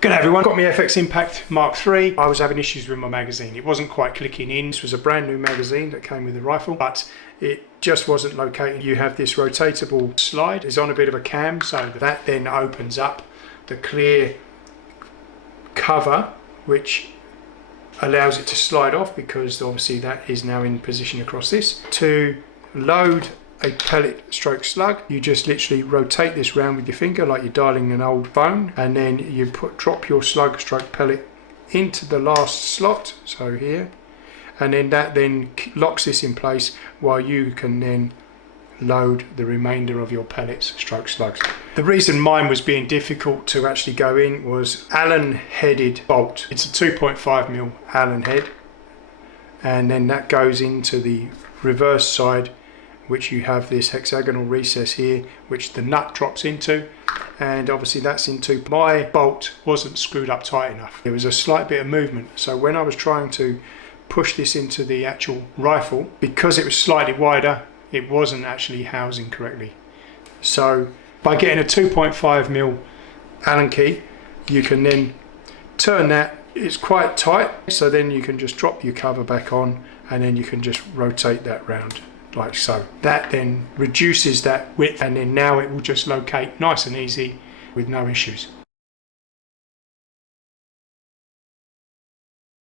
Good day everyone, got my FX Impact Mark III. I was having issues with my magazine. It wasn't quite clicking in. This was a brand new magazine that came with the rifle, but it just wasn't locating. You have this rotatable slide. It's on a bit of a cam, so that then opens up the clear cover, which allows it to slide off because obviously that is now in position across this. To load a pellet stroke slug, you just literally rotate this round with your finger like you're dialing an old phone, and then you drop your slug stroke pellet into the last slot, so here, and then that then locks this in place while you can then load the remainder of your pellets stroke slugs. The reason mine was being difficult to actually go in was Allen headed bolt. It's a 2.5mm Allen head, and then that goes into the reverse side, which you have this hexagonal recess here which the nut drops into, and obviously that's into. My bolt wasn't screwed up tight enough. There was a slight bit of movement, so when I was trying to push this into the actual rifle, because it was slightly wider, it wasn't actually housing correctly. So by getting a 2.5mm Allen key, you can then turn that. It's quite tight, so then you can just drop your cover back on, and then you can just rotate that round like so. That then reduces that width, and then now it will just locate nice and easy with no issues.